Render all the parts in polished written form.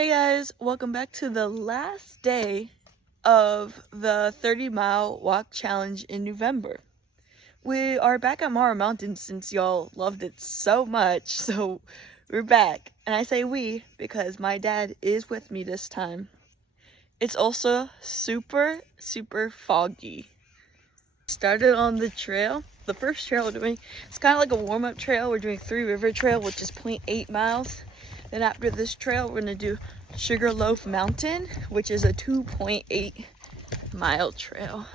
Hey guys, welcome back to the last day of the 30-mile walk challenge in November. We are back at Morrow Mountain since y'all loved it so much, so we're back. And I say we because my dad is with me this time. It's also super foggy. Started on the trail. The first trail we're doing, it's kind of like a warm-up trail. We're doing Three River Trail, which is 0.8 miles. Then after this trail, we're gonna do Sugarloaf Mountain, which is a 2.8 mile trail.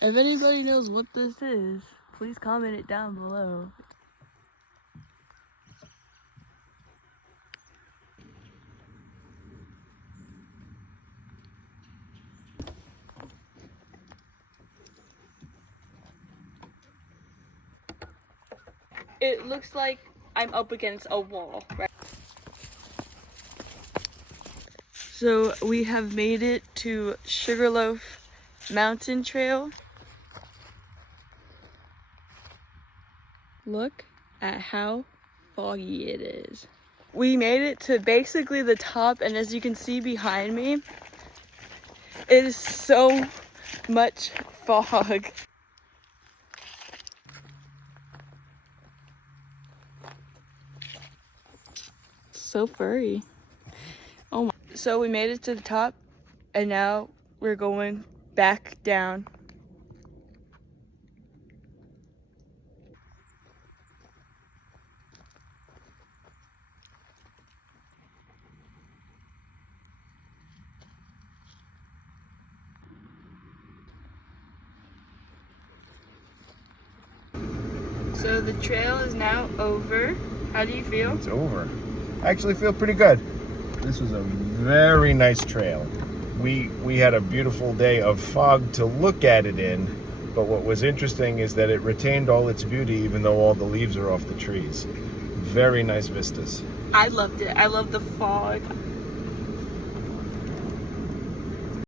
If anybody knows what this is, please comment it down below. It looks like I'm up against a wall, right? So we have made it to Sugarloaf Mountain Trail. Look at how foggy it is. We made it to basically the top, and as you can see behind me, it is so much fog. So furry. Oh my. So we made it to the top, and now we're going back down. So the trail is now over. How do you feel? It's over. I actually feel pretty good. This was a very nice trail. We had a beautiful day of fog to look at it in, but what was interesting is that it retained all its beauty even though all the leaves are off the trees. Very nice vistas. I loved it. I love the fog.